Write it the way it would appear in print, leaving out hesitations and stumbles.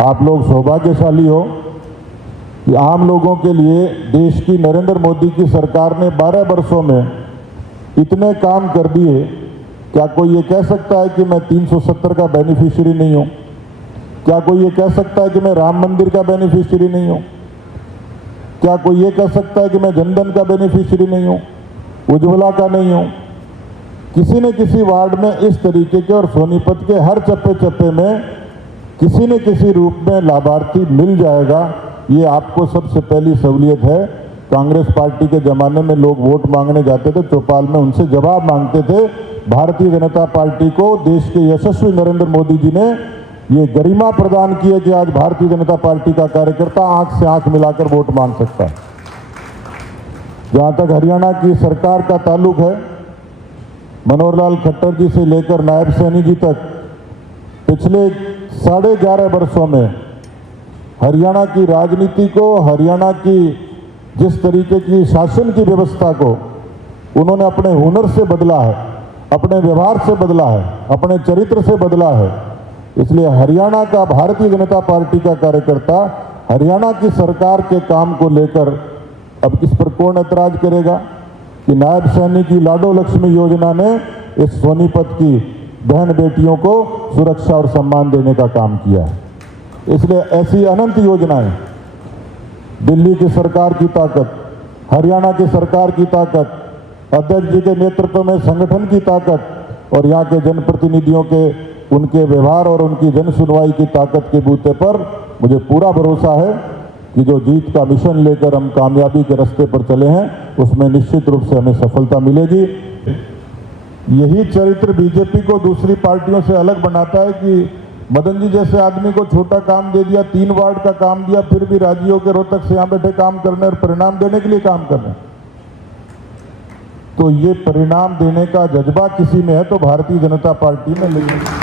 आप लोग सौभाग्यशाली हो कि आम लोगों के लिए देश की नरेंद्र मोदी की सरकार ने 12 वर्षों में इतने काम कर दिए। क्या कोई ये कह सकता है कि मैं 370 का बेनिफिशियरी नहीं हूँ? क्या कोई ये कह सकता है कि मैं राम मंदिर का बेनिफिशियरी नहीं हूँ? क्या कोई ये कह सकता है कि मैं जनधन का बेनिफिशियरी नहीं हूँ, उज्ज्वला का नहीं हूँ? किसी न किसी वार्ड में इस तरीके के और सोनीपत के हर चप्पे चप्पे में किसी न किसी रूप में लाभार्थी मिल जाएगा। ये आपको सबसे पहली सहूलियत है। कांग्रेस पार्टी के ज़माने में लोग वोट मांगने जाते थे चौपाल में, उनसे जवाब मांगते थे। भारतीय जनता पार्टी को देश के यशस्वी नरेंद्र मोदी जी ने ये गरिमा प्रदान की है कि आज भारतीय जनता पार्टी का कार्यकर्ता आंख से आंख मिलाकर वोट मांग सकता है। जहां तक हरियाणा की सरकार का ताल्लुक है, मनोहर लाल खट्टर जी से लेकर नायब सैनी जी तक पिछले 11.5 वर्षों में हरियाणा की राजनीति को, हरियाणा की जिस तरीके की शासन की व्यवस्था को उन्होंने अपने हुनर से बदला है, अपने व्यवहार से बदला है, अपने चरित्र से बदला है। इसलिए हरियाणा का भारतीय जनता पार्टी का कार्यकर्ता हरियाणा की सरकार के काम को लेकर अब किस पर कौन ऐतराज करेगा कि नायब सैनी की लाडो लक्ष्मी योजना ने इस सोनीपत की बहन बेटियों को सुरक्षा और सम्मान देने का काम किया है। इसलिए ऐसी अनंत योजनाएं, दिल्ली की सरकार की ताकत, हरियाणा की सरकार की ताकत, अध्यक्ष जी के नेतृत्व में संगठन की ताकत और यहाँ के जनप्रतिनिधियों के उनके व्यवहार और उनकी जन सुनवाई की ताकत के बूते पर मुझे पूरा भरोसा है कि जो जीत का मिशन लेकर हम कामयाबी के रास्ते पर चले हैं उसमें निश्चित रूप से हमें सफलता मिलेगी। यही चरित्र बीजेपी को दूसरी पार्टियों से अलग बनाता है कि मदन जी जैसे आदमी को छोटा काम दे दिया, 3 वार्ड का काम दिया, फिर भी राजियों के रोहतक से यहाँ बैठे काम करने और परिणाम देने के लिए काम करने। तो ये परिणाम देने का जज्बा किसी में है तो भारतीय जनता पार्टी में नहीं है।